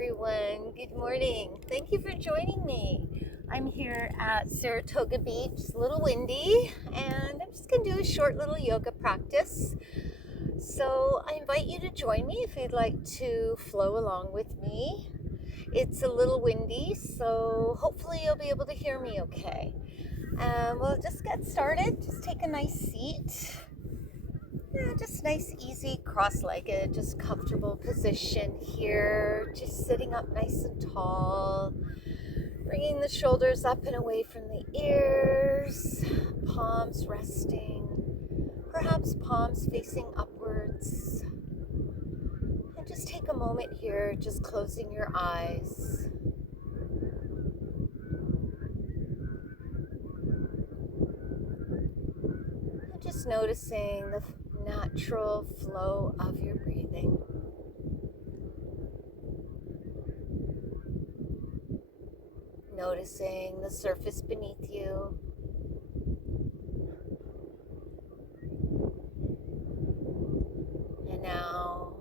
everyone. Good morning. Thank you for joining me. I'm here at Saratoga Beach. It's a little windy, and I'm just going to do a short little yoga practice. So I invite you to join me if you'd like to flow along with me. It's a little windy, so hopefully you'll be able to hear me okay. We'll just get started. Just take a nice seat. Yeah, just nice, easy, cross-legged, just comfortable position here. Just sitting up nice and tall. Bringing the shoulders up and away from the ears. Palms resting. Perhaps palms facing upwards. And just take a moment here, just closing your eyes. And just noticing the natural flow of your breathing. Noticing the surface beneath you. And now,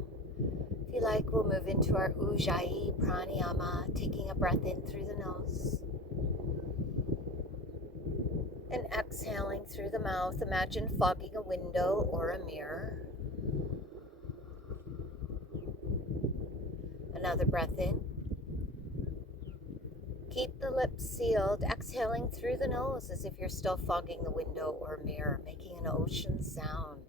if you like, we'll move into our Ujjayi pranayama, taking a breath in through the nose. And exhaling through the mouth. Imagine fogging a window or a mirror. Another breath in. Keep the lips sealed, exhaling through the nose as if you're still fogging the window or mirror, making an ocean sound.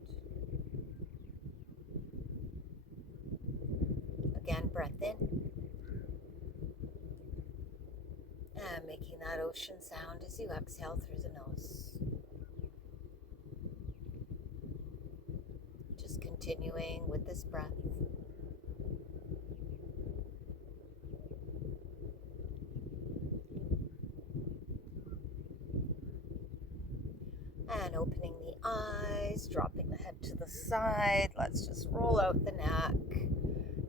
Again, breath in. And making that ocean sound as you exhale through the nose. Just continuing with this breath. And opening the eyes, dropping the head to the side. Let's just roll out the neck.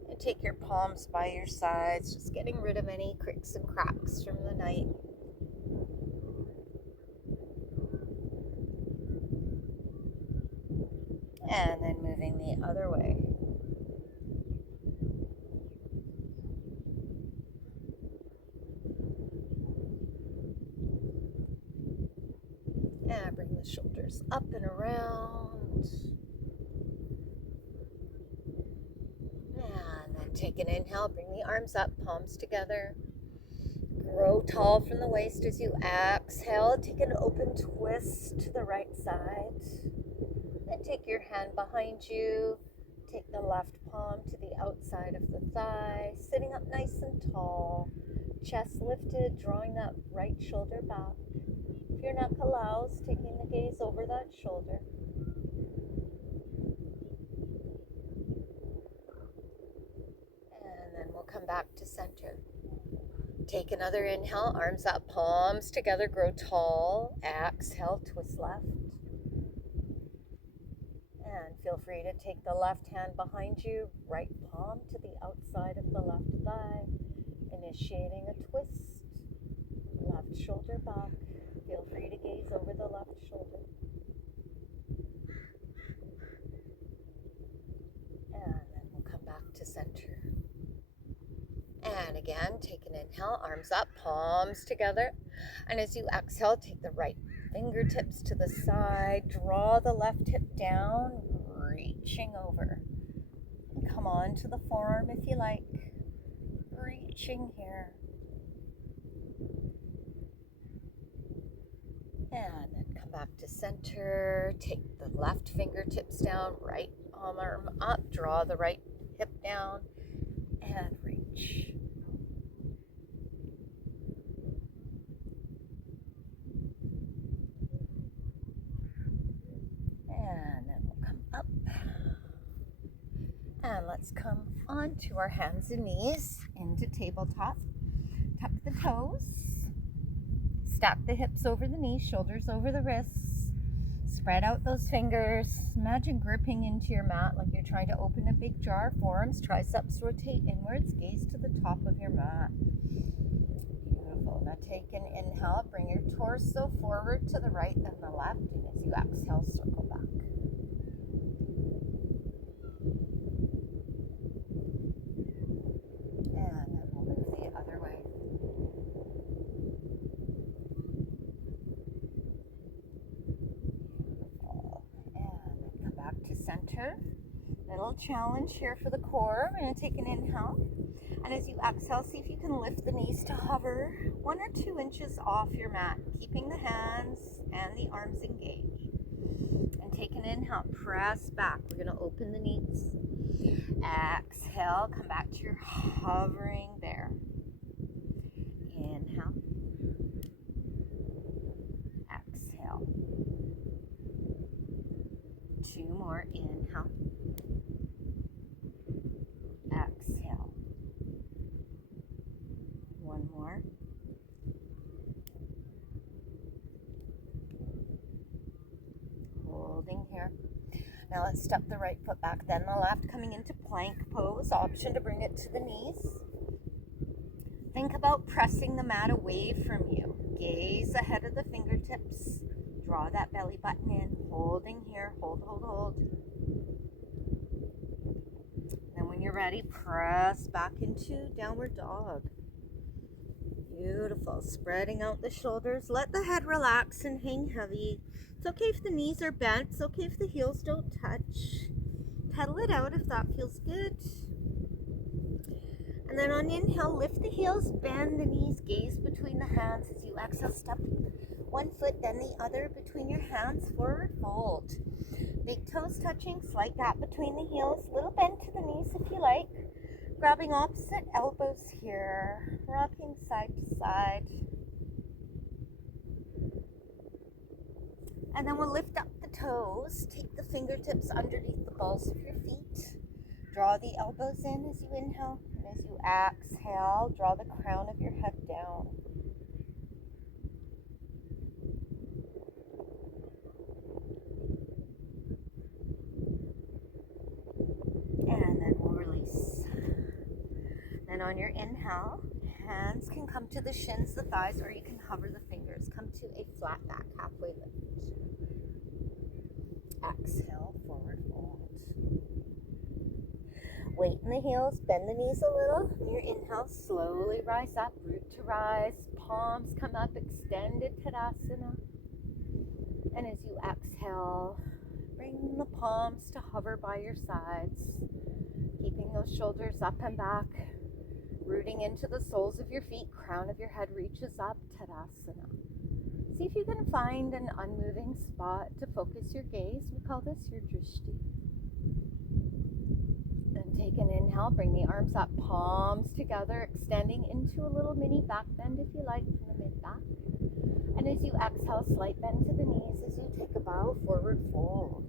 And take your palms by your sides, just getting rid of any cricks and cracks from the night. And then moving the other way. And bring the shoulders up and around. And then take an inhale, bring the arms up, palms together. Grow tall from the waist as you exhale. Take an open twist to the right side. And take your hand behind you. Take the left palm to the outside of the thigh. Sitting up nice and tall. Chest lifted, drawing that right shoulder back. If your neck allows, taking the gaze over that shoulder. And then we'll come back to center. Take another inhale, arms up, palms together, grow tall. Exhale, twist left. And feel free to take the left hand behind you, right palm to the outside of the left thigh. Initiating a twist. Left shoulder back. Feel free to gaze over the left shoulder. And then we'll come back to center. And again, take an inhale, arms up, palms together. And as you exhale, take the right fingertips to the side. Draw the left hip down, reaching over. And come on to the forearm if you like. Reaching here. And then come back to center. Take the left fingertips down, right arm up. Draw the right hip down and reach. And then we'll come up. And let's come onto our hands and knees into tabletop. Tuck the toes. Stack the hips over the knees, shoulders over the wrists. Spread out those fingers. Imagine gripping into your mat like you're trying to open a big jar. Forearms, triceps rotate inwards. Gaze to the top of your mat. Beautiful. Now take an inhale. Bring your torso forward to the right and the left. And as you exhale, circle back. And then we'll center. Little challenge here for the core. We're going to take an inhale. And as you exhale, see if you can lift the knees to hover 1 or 2 inches off your mat, keeping the hands and the arms engaged. And take an inhale, press back. We're going to open the knees. Exhale, come back to your hovering there. Inhale. Exhale. 2 more. Inhale. Exhale. 1 more. Holding here. Now let's step the right foot back, then the left, coming into plank pose. Option to bring it to the knees. Think about pressing the mat away from you. Gaze ahead of the fingertips. Draw that belly button in. Holding here. Hold, hold, hold. Then when you're ready, press back into downward dog. Beautiful. Spreading out the shoulders. Let the head relax and hang heavy. It's okay if the knees are bent. It's okay if the heels don't touch. Pedal it out if that feels good. And then on inhale, lift the heels, bend the knees, gaze between the hands. As you exhale, step 1 foot, then the other between your hands, forward fold. Big toes touching, slight gap between the heels, little bend to the knees if you like. Grabbing opposite elbows here, rocking side to side. And then we'll lift up the toes, take the fingertips underneath the balls of your feet. Draw the elbows in as you inhale, and as you exhale, draw the crown of your head down. And then we'll release. Then on your inhale, hands can come to the shins, the thighs, or you can hover the fingers. Come to a flat back, halfway lift. Exhale, forward fold. Weight in the heels, bend the knees a little. On your inhale, slowly rise up, root to rise. Palms come up, extended Tadasana. And as you exhale, bring the palms to hover by your sides. Keeping those shoulders up and back. Rooting into the soles of your feet, crown of your head reaches up, Tadasana. See if you can find an unmoving spot to focus your gaze. We call this your drishti. Then take an inhale, bring the arms up, palms together, extending into a little mini back bend if you like from the mid-back. And as you exhale, slight bend to the knees as you take a bow, forward fold.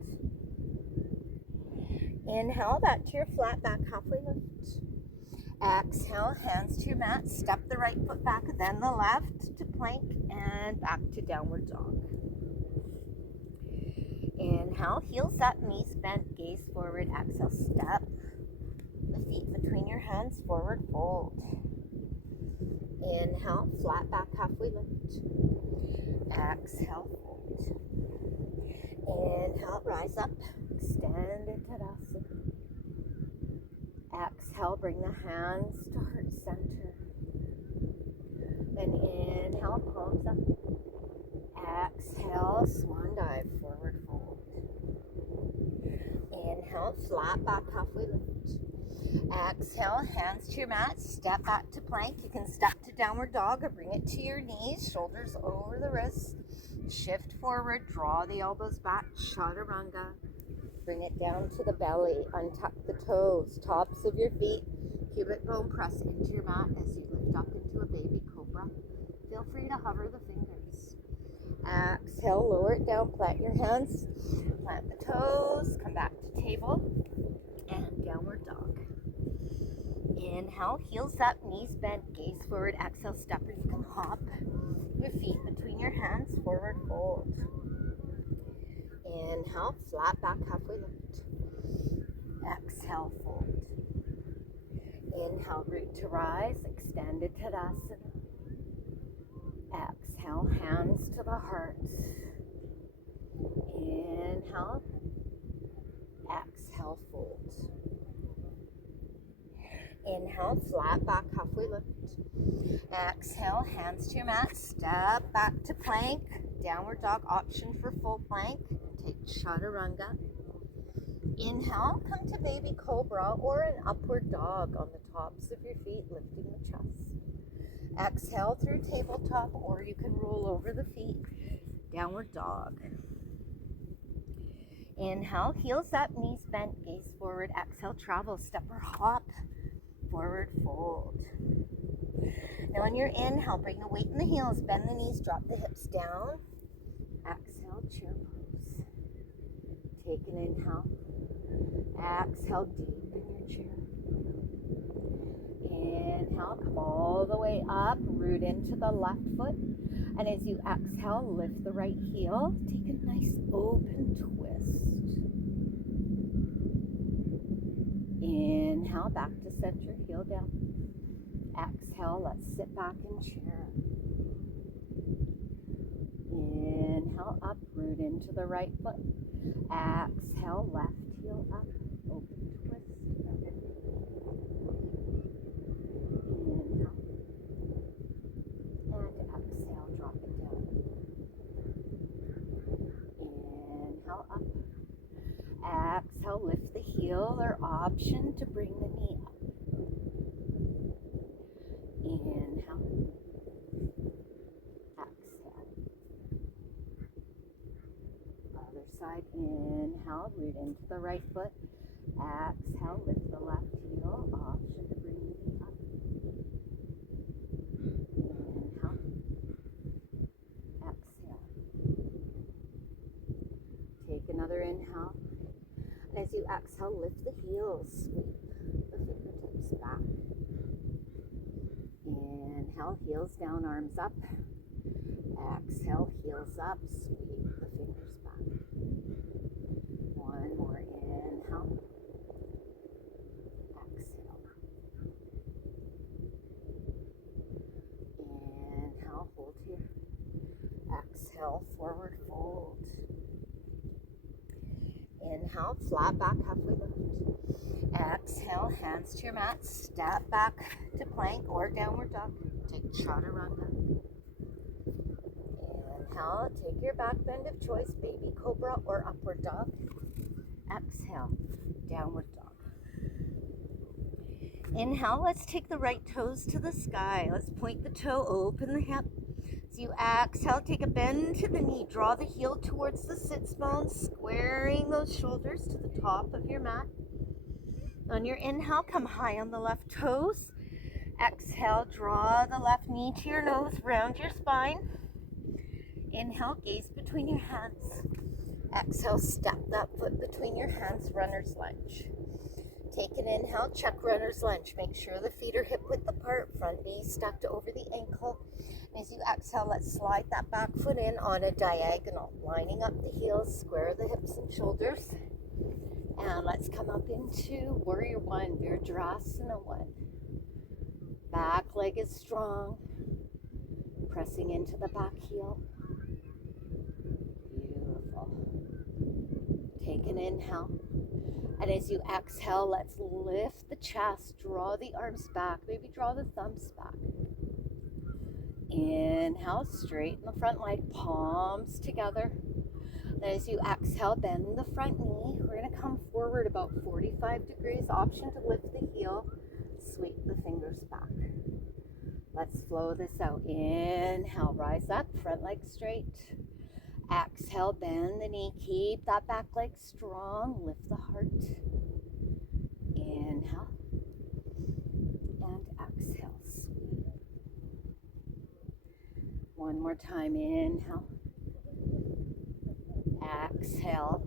Inhale, back to your flat back, halfway lift. Exhale, hands to your mat, step the right foot back, then the left to plank, and back to downward dog. Inhale, heels up, knees bent, gaze forward. Exhale, step the feet between your hands, forward fold. Inhale, flat back, halfway lift. Exhale, fold. Inhale, rise up, extended Tadasana. Exhale, bring the hands to heart center. Then inhale, palms up. Exhale, swan dive, forward fold. Inhale, flat back, halfway lift. Exhale, hands to your mat, step back to plank. You can step to downward dog or bring it to your knees, shoulders over the wrists. Shift forward, draw the elbows back, chaturanga. Bring it down to the belly, untuck the toes, tops of your feet, pubic bone press into your mat as you lift up into a baby cobra. Feel free to hover the fingers. Exhale, lower it down, plant your hands, plant the toes, come back to table, and downward dog. Inhale, heels up, knees bent, gaze forward. Exhale, step or you can hop your feet between your hands, forward fold. Inhale, flat back, halfway lift. Exhale, fold. Inhale, root to rise, extended Tadasana. Exhale, hands to the heart. Inhale, exhale, fold. Inhale, flat back, halfway lift. Exhale, hands to your mat, step back to plank. Downward dog, option for full plank. Take chaturanga. Inhale, come to baby cobra or an upward dog on the tops of your feet, lifting the chest. Exhale through tabletop, or you can roll over the feet, downward dog. Inhale, heels up, knees bent, gaze forward. Exhale, travel, step or hop, forward fold. Now on your inhale, bring the weight in the heels, bend the knees, drop the hips down. Exhale, chair pose. Take an inhale. Exhale deep in your chair. Inhale, come all the way up, root into the left foot. And as you exhale, lift the right heel. Take a nice open twist. Inhale, back to center, heel down. Exhale, let's sit back in chair. Inhale, up, root into the right foot. Exhale, left heel up, open twist. Inhale. And exhale, drop it down. Inhale, up. Exhale, lift the heel or option to bring the knee up. Inhale. Exhale. Other side, inhale, root into the right foot. Exhale, lift the left heel, option to bring the knee up. Inhale. Exhale. Take another inhale. And as you exhale, lift the heels, sweep the fingertips back. Inhale, heels down, arms up. Exhale, heels up, sweep the fingers back. One more inhale. Exhale. Inhale, hold here. Exhale, forward fold. Inhale, flat back, halfway lift. Exhale, hands to your mat, step back to plank or downward dog. Take chaturanga. Inhale, take your back bend of choice, baby cobra or upward dog. Exhale, downward dog. Inhale, let's take the right toes to the sky. Let's point the toe, open the hip. As you exhale, take a bend to the knee. Draw the heel towards the sits bones, squaring those shoulders to the top of your mat. On your inhale, come high on the left toes. Exhale, draw the left knee to your nose, round your spine. Inhale, gaze between your hands. Exhale, step that foot between your hands, runner's lunge. Take an inhale, check runner's lunge. Make sure the feet are hip width apart, front knee stacked over the ankle. And as you exhale, let's slide that back foot in on a diagonal, lining up the heels, square the hips and shoulders. And let's come up into warrior one, Virajasana one. Back leg is strong, pressing into the back heel. Beautiful. Take an inhale. And as you exhale, let's lift the chest, draw the arms back, maybe draw the thumbs back. Inhale, straighten the front leg, palms together. Then as you exhale, bend the front knee. We're going to come forward about 45 degrees, option to lift the heel, sweep the fingers back. Let's flow this out. Inhale, rise up, front leg straight. Exhale, bend the knee, keep that back leg strong, lift the heart. Inhale and exhale, sweep. One more time, inhale. Exhale.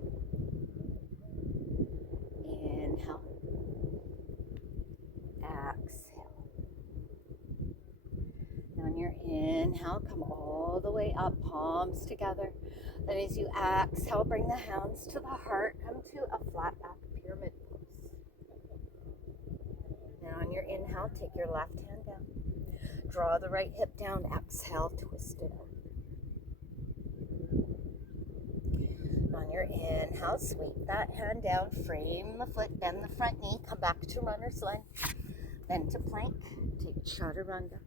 Inhale. Exhale. Now on your inhale, come all the way up, palms together. Then as you exhale, bring the hands to the heart, come to a flat back pyramid pose. Now on your inhale, take your left hand down. Draw the right hip down, exhale, twist it out. On your inhale, sweep that hand down, frame the foot, bend the front knee, come back to runner's lunge, then to plank, take chaturanga.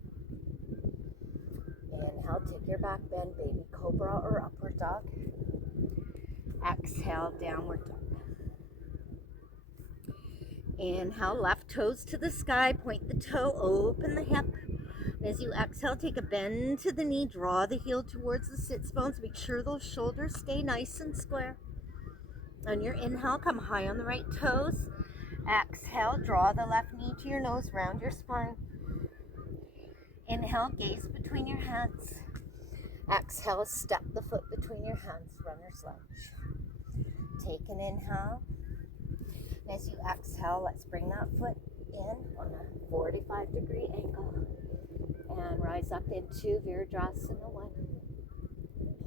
Inhale, take your back bend, baby cobra or upward dog. Exhale, downward dog. Inhale, left toes to the sky, point the toe, open the hip. As you exhale, take a bend to the knee, draw the heel towards the sits bones. Make sure those shoulders stay nice and square. On your inhale, come high on the right toes. Exhale, draw the left knee to your nose, round your spine. Inhale, gaze between your hands. Exhale, step the foot between your hands, runner's lunge. Take an inhale. As you exhale, let's bring that foot in on a 45-degree angle and rise up into Virajasana 1.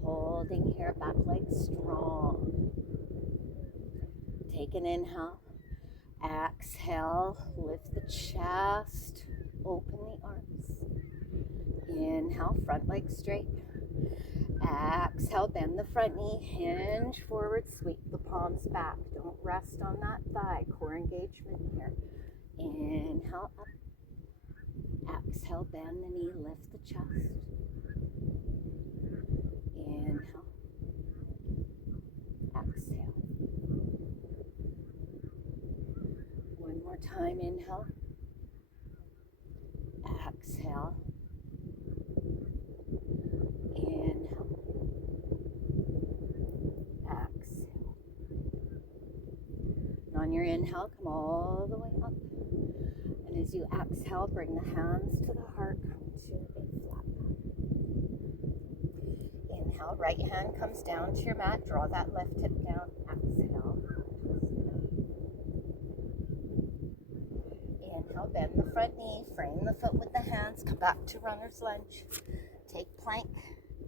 Holding here, back leg strong. Take an inhale. Exhale, lift the chest, open the arms. Inhale, front leg straight. Exhale, bend the front knee, hinge forward, sweep the palms back. Don't rest on that thigh, core engagement here. Inhale, up. Exhale, bend the knee, lift the chest. Inhale. Exhale. One more time, inhale. Exhale. Inhale. Exhale. And on your inhale, come all the way up. And as you exhale, bring the hands to the heart, come to a flat back. Inhale, right hand comes down to your mat, draw that left hip down. Exhale. Inhale, bend the front knee, frame the foot with the hands, come back to runner's lunge. Take plank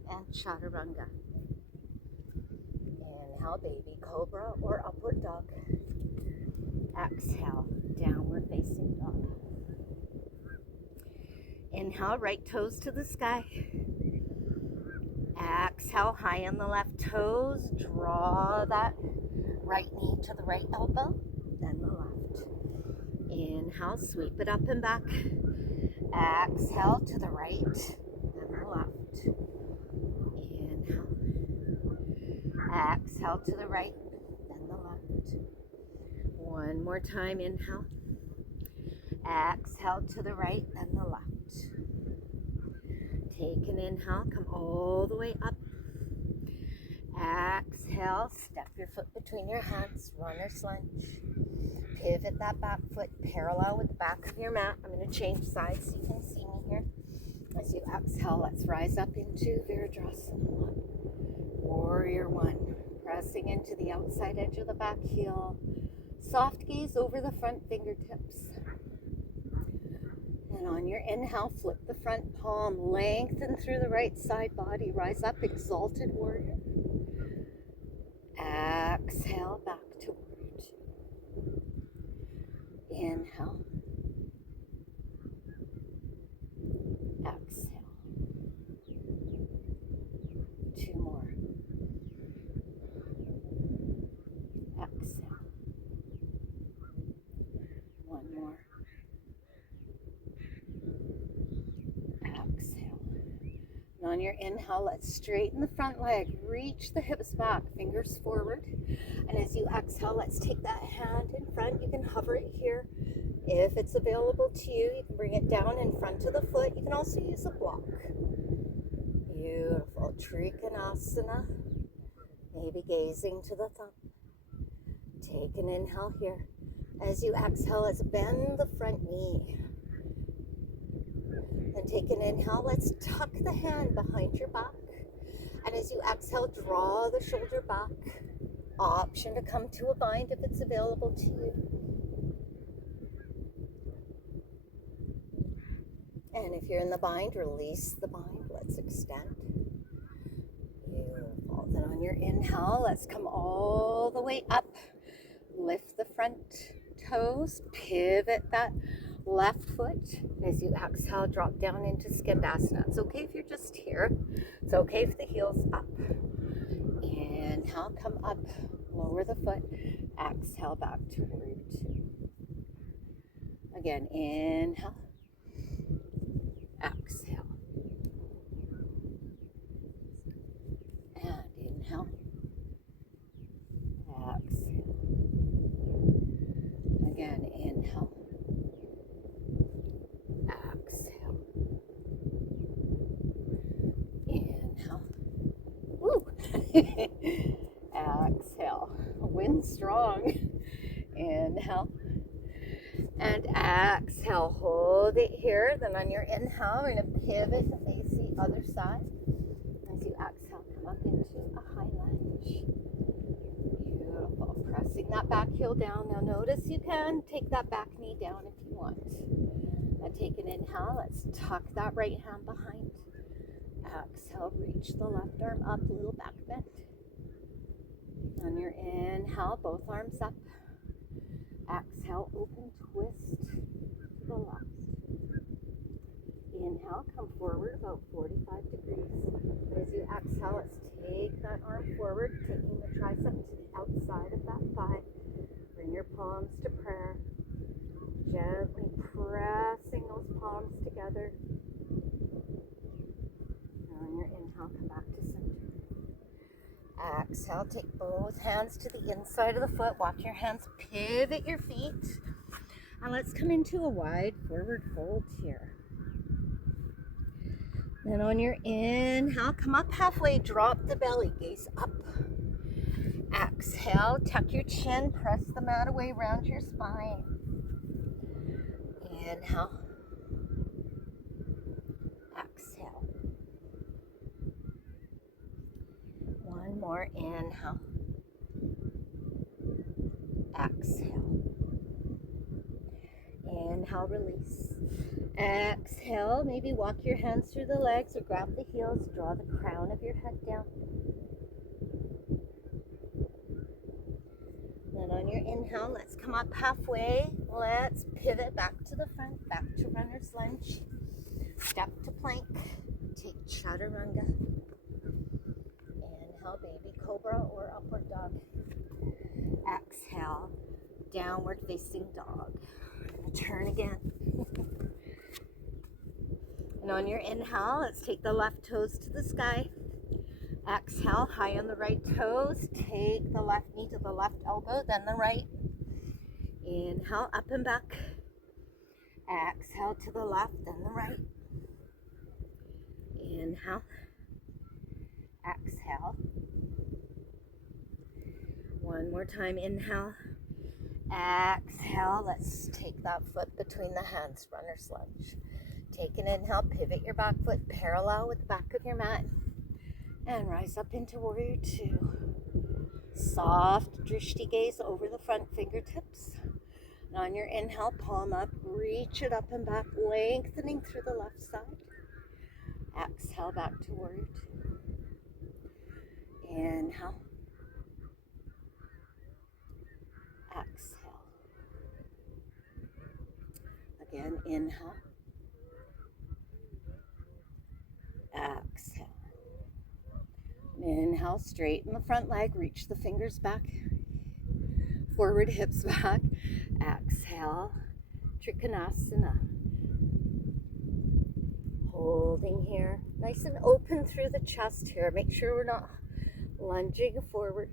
and chaturanga. Inhale, baby cobra or upward dog. Exhale, downward facing dog. Inhale, right toes to the sky. Exhale, high on the left toes. Draw that right knee to the right elbow, then the left. Inhale, sweep it up and back. Exhale to the right, then the left. Inhale. Exhale to the right, then the left. One more time, inhale. Exhale to the right, then the left. Take an inhale, come all the way up. Exhale, step your foot between your hands, runner's lunge. Pivot that back foot parallel with the back of your mat. I'm going to change sides so you can see me here. As you exhale, let's rise up into Virajasana 1. Warrior 1. Pressing into the outside edge of the back heel. Soft gaze over the front fingertips. And on your inhale, flip the front palm, lengthen through the right side body. Rise up, exalted warrior. Exhale, back to warrior 2. Inhale. Exhale. 2 more. Exhale. 1 more. Exhale. And on your inhale, let's straighten the front leg. Reach the hips back, fingers forward. And as you exhale, let's take that hand in front. You can hover it here. If it's available to you, you can bring it down in front of the foot. You can also use a block. Beautiful. Trikonasana. Maybe gazing to the thumb. Take an inhale here. As you exhale, let's bend the front knee. And take an inhale. Let's tuck the hand behind your back. And as you exhale, draw the shoulder back. Option to come to a bind if it's available to you. And if you're in the bind, release the bind. Let's extend. Beautiful. Then on your inhale, let's come all the way up. Lift the front toes. Pivot that left foot. As you exhale, drop down into Skandasana. It's okay if you're just here. It's okay if the heel's up. Inhale, come up. Lower the foot. Exhale, back to warrior 2. Again, inhale. Exhale. And inhale. Exhale. Again, inhale. And exhale, hold it here. Then on your inhale, we're going to pivot to face the other side. As you exhale, come up into a high lunge. Beautiful. Pressing that back heel down. Now notice you can take that back knee down if you want. Now take an inhale. Let's tuck that right hand behind. Exhale, reach the left arm up, little back bend. On your inhale, both arms up. Exhale, open twist to the left. Inhale, come forward about 45 degrees. As you exhale, let's take that arm forward, taking the tricep to the outside of that thigh. Bring your palms to prayer. Gently pressing those palms together. On your inhale, come back to center. Exhale, take both hands to the inside of the foot. Watch your hands pivot your feet. And let's come into a wide forward fold here. Then on your inhale, come up halfway, drop the belly, gaze up. Exhale, tuck your chin, press the mat away around your spine. Inhale. Exhale. One more inhale. Exhale. Inhale, release. Exhale, maybe walk your hands through the legs or grab the heels, draw the crown of your head down. Then on your inhale, let's come up halfway. Let's pivot back to the front, back to runner's lunge. Step to plank, take chaturanga. Inhale, baby cobra or upward dog. Exhale, downward facing dog. Turn again. And on your inhale, let's take the left toes to the sky. Exhale, high on the right toes. Take the left knee to the left elbow, then the right. Inhale, up and back. Exhale to the left, then the right. Inhale. Exhale. One more time, inhale. Exhale, let's take that foot between the hands, runner's lunge. Take an inhale, pivot your back foot parallel with the back of your mat. And rise up into warrior two. Soft drishti gaze over the front fingertips. And on your inhale, palm up, reach it up and back, lengthening through the left side. Exhale, back to warrior two. Inhale. Exhale. Again, inhale. Exhale. Inhale, straighten the front leg, reach the fingers back. Forward hips back. Exhale, Trikonasana. Holding here. Nice and open through the chest here. Make sure we're not lunging forward.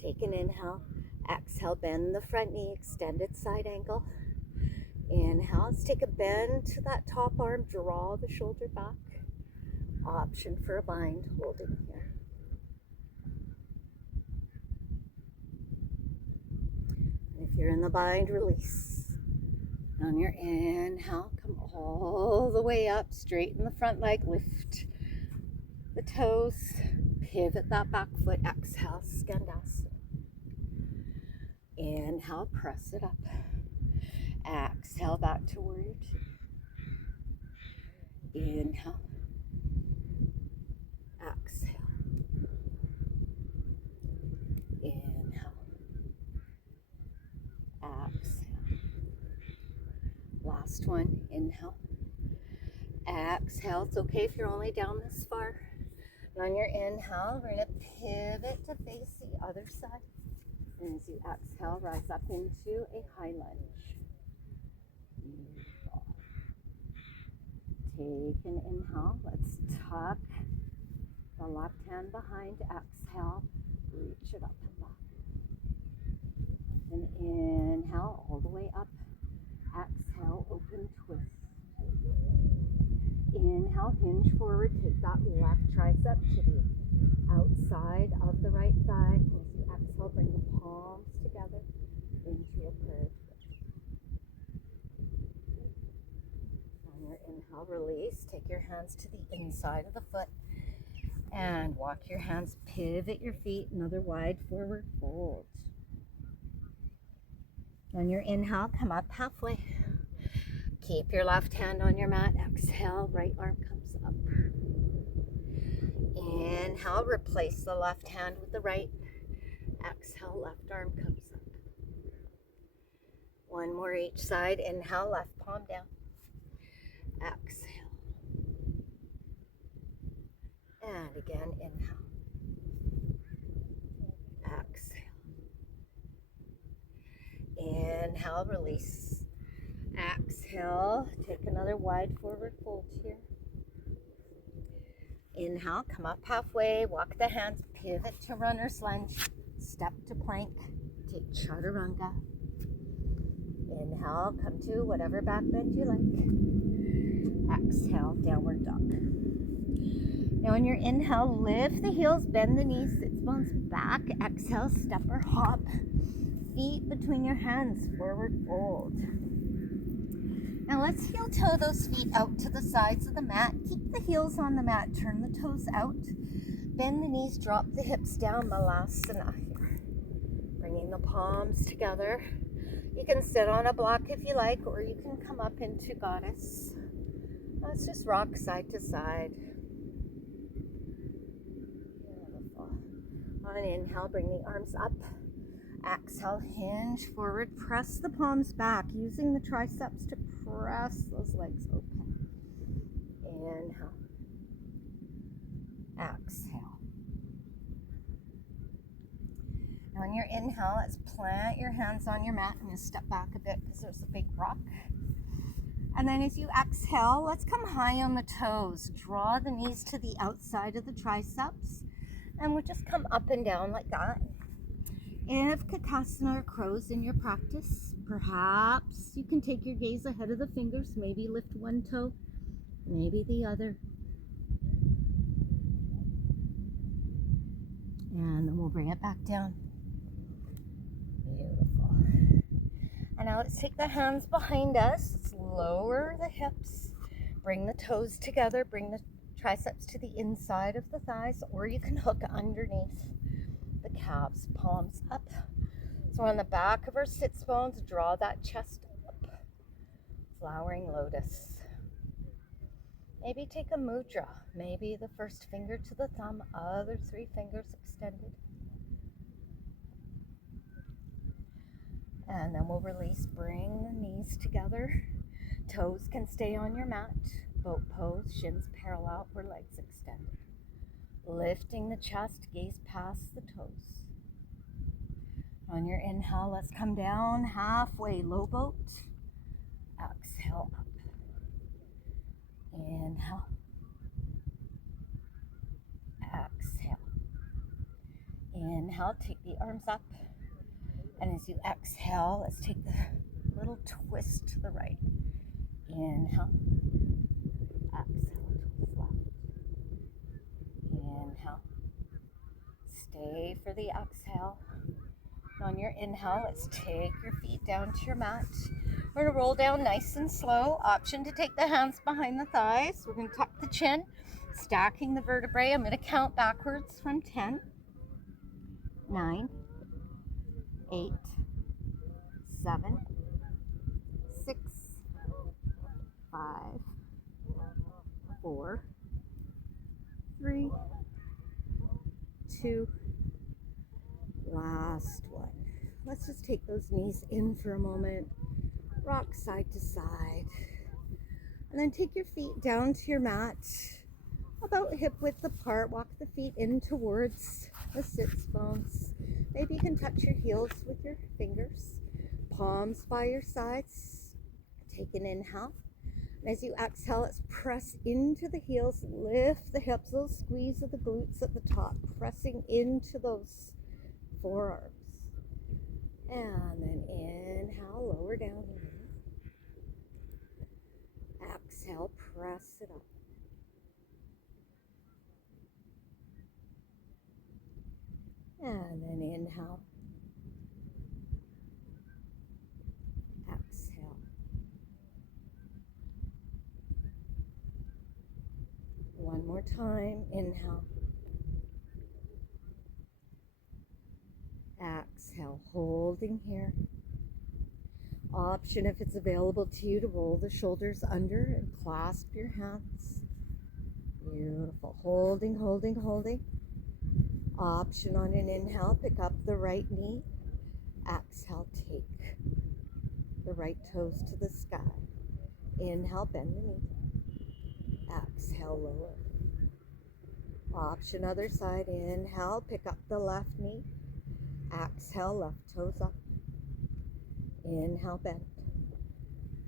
Take an inhale. Exhale, bend the front knee, extended side ankle. Inhale, let's take a bend to that top arm, draw the shoulder back. Option for a bind, holding here. And if you're in the bind, release. On your inhale, come all the way up, straighten the front leg, lift the toes, pivot that back foot, exhale, Skandasana. Inhale, press it up. Exhale, back to warrior two. Inhale. Exhale. Inhale. Exhale. Last one. Inhale. Exhale. It's okay if you're only down this far. And on your inhale, we're going to pivot to face the other side. And as you exhale, rise up into a high lunge. Beautiful. Take an inhale. Let's tuck the left hand behind. Exhale, reach it up and back. And inhale all the way up. Exhale, open twist. Inhale, hinge forward. Take that left tricep to the outside of the right thigh. As you exhale, bring the palms together into a prayer twist. Inhale, release. Take your hands to the inside of the foot and walk your hands, pivot your feet, another wide forward fold. On your inhale, come up halfway. Keep your left hand on your mat. Exhale, right arm comes up. Inhale, replace the left hand with the right. Exhale, left arm comes up. One more each side. Inhale, left palm down. Exhale. And again, inhale. Exhale. Inhale, release. Exhale, take another wide forward fold here. Inhale, come up halfway, walk the hands, pivot to runner's lunge, step to plank, take chaturanga. Inhale, come to whatever back bend you like. Exhale, downward dog. Now on your inhale, lift the heels, bend the knees, sits bones back. Exhale, step or hop. Feet between your hands, forward fold. Now let's heel toe those feet out to the sides of the mat. Keep the heels on the mat, turn the toes out. Bend the knees, drop the hips down, Malasana here. Bringing the palms together. You can sit on a block if you like, or you can come up into Goddess. Let's just rock side to side. Beautiful. On an inhale, bring the arms up. Exhale, hinge forward, press the palms back, using the triceps to press those legs open. Inhale. Exhale. Now on your inhale, let's plant your hands on your mat and just step back a bit because there's a big rock. And then as you exhale, let's come high on the toes. Draw the knees to the outside of the triceps. And we'll just come up and down like that. If Kakasana or crows in your practice, perhaps you can take your gaze ahead of the fingers, maybe lift one toe, maybe the other. And then we'll bring it back down. Beautiful. And now let's take the hands behind us. Let's lower the hips, bring the toes together, bring the triceps to the inside of the thighs, or you can hook underneath the calves, palms up. So on the back of our sits bones, draw that chest up. Flowering lotus. Maybe take a mudra. Maybe the first finger to the thumb, other three fingers extended. And then we'll release, bring the knees together. Toes can stay on your mat. Boat pose, shins parallel or legs extended. Lifting the chest, gaze past the toes. On your inhale, let's come down halfway, low boat. Exhale up. Inhale. Exhale. Inhale, take the arms up. And as you exhale, let's take the little twist to the right. Inhale. Exhale to the left. Inhale. Stay for the exhale. On your inhale, let's take your feet down to your mat. We're going to roll down nice and slow. Option to take the hands behind the thighs. We're going to tuck the chin, stacking the vertebrae. I'm going to count backwards from 10, 9, 8, 7, 6, 5, 4, 3, 2, last one. Let's just take those knees in for a moment. Rock side to side. And then take your feet down to your mat, about hip width apart. Walk the feet in towards the sits bones. Maybe you can touch your heels with your fingers. Palms by your sides. Take an inhale. And as you exhale, let's press into the heels. Lift the hips, little squeeze of the glutes at the top. Pressing into those forearms. And then inhale, lower down. Exhale, press it up. And then inhale. Exhale. One more time. Inhale. Exhale, holding here. Option, if it's available to you, to roll the shoulders under and clasp your hands. Beautiful. Holding, holding, holding. Option on an inhale, pick up the right knee. Exhale, take the right toes to the sky. Inhale, bend the knee. Exhale, lower. Option other side. Inhale, pick up the left knee. Exhale, left toes up. Inhale, bend.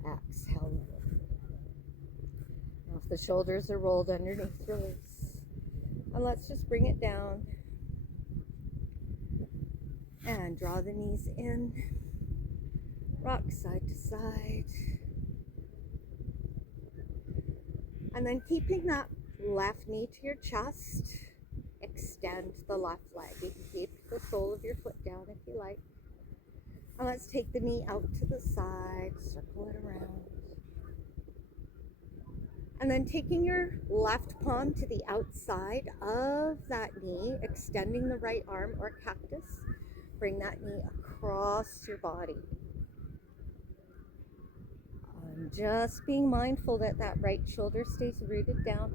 Exhale, lower. Now if the shoulders are rolled underneath, release. And let's just bring it down. And draw the knees in. Rock side to side. And then keeping that left knee to your chest, extend the left leg. You can keep the sole of your foot down if you like. And let's take the knee out to the side, circle it around. And then taking your left palm to the outside of that knee, extending the right arm or cactus, bring that knee across your body. Just being mindful that that right shoulder stays rooted down.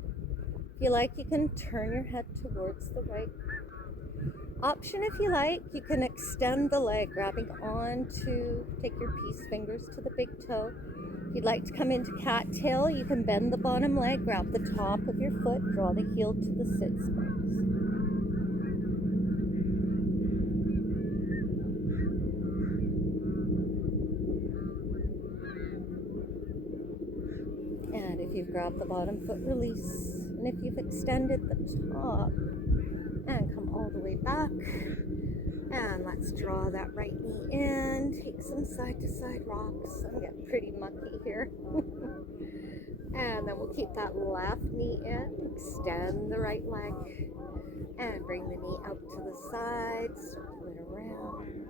If you like, you can turn your head towards the right. Option, if you like, you can extend the leg, grabbing on to, take your peace fingers to the big toe. If you'd like to come into cattail, you can bend the bottom leg, grab the top of your foot, draw the heel to the sit bones. And if you've grabbed the bottom foot, release. And if you've extended the top, and come all the way back. And let's draw that right knee in. Take some side to side rocks. I'm getting pretty mucky here. And then we'll keep that left knee in. Extend the right leg. And bring the knee out to the side. Circle it around.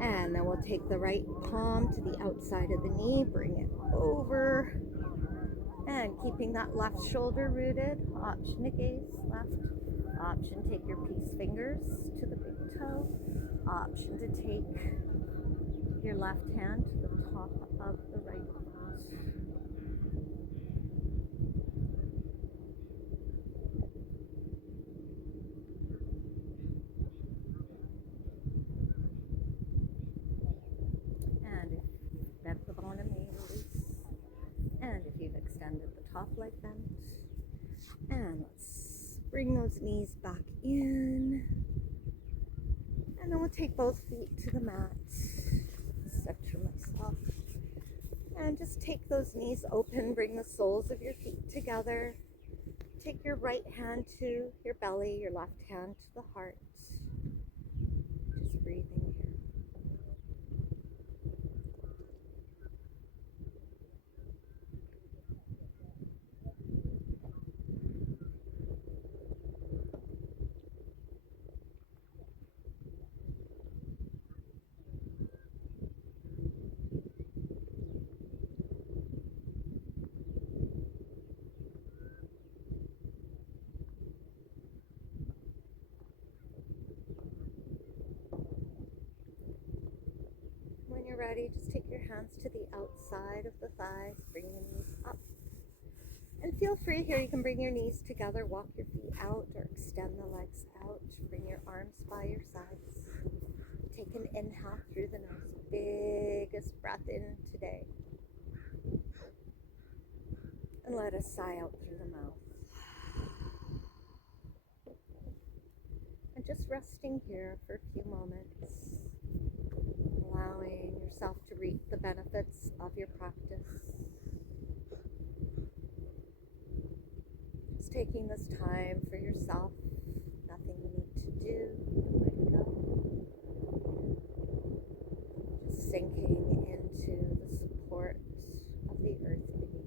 And then we'll take the right palm to the outside of the knee. Bring it over. And keeping that left shoulder rooted. Option to gaze left. Option, take your peace fingers to the big toe. Option to take your left hand to the top of the right foot. And if you've bent the bottom knee, release. And if you've extended the top leg, bend. And let's bring those knees back in. And then we'll take both feet to the mat. Center myself. And just take those knees open. Bring the soles of your feet together. Take your right hand to your belly, your left hand to the heart. Just breathing here. When you're ready, just take your hands to the outside of the thighs, bring the knees up. And feel free here, you can bring your knees together, walk your feet out, or extend the legs out. Bring your arms by your sides. Take an inhale through the nose, biggest breath in today. And let us sigh out through the mouth. And just resting here for a few moments. Allowing yourself to reap the benefits of your practice. Just taking this time for yourself. Nothing you need to do. Let it go. Just sinking into the support of the earth beneath you.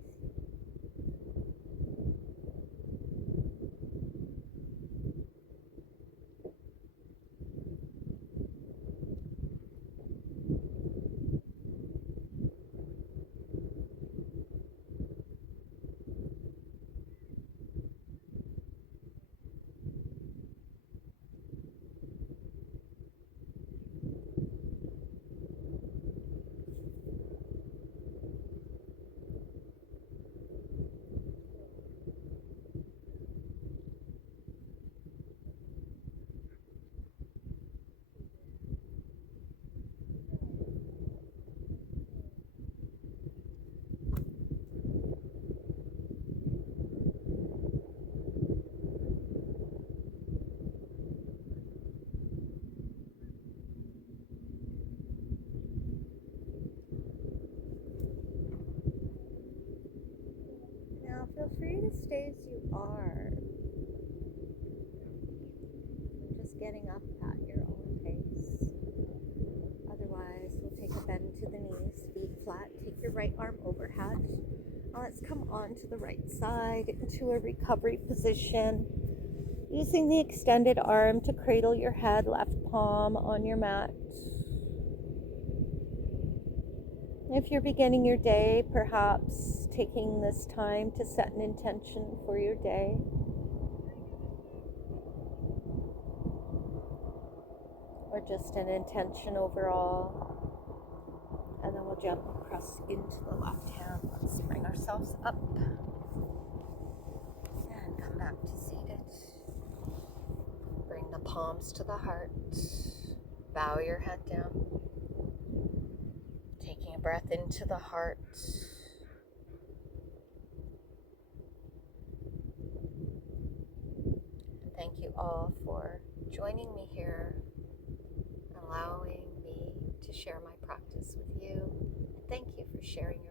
Feel free to stay as you are. Just getting up at your own pace. Otherwise, we'll take a bend to the knees, feet flat. Take your right arm overhead. Now let's come on to the right side into a recovery position. Using the extended arm to cradle your head, left palm on your mat. If you're beginning your day, perhaps taking this time to set an intention for your day. Or just an intention overall. And then we'll gently press into the left hand. Let's bring ourselves up. And come back to seated. Bring the palms to the heart. Bow your head down. Taking a breath into the heart. And thank you all for joining me here, allowing me to share my practice with you. And thank you for sharing your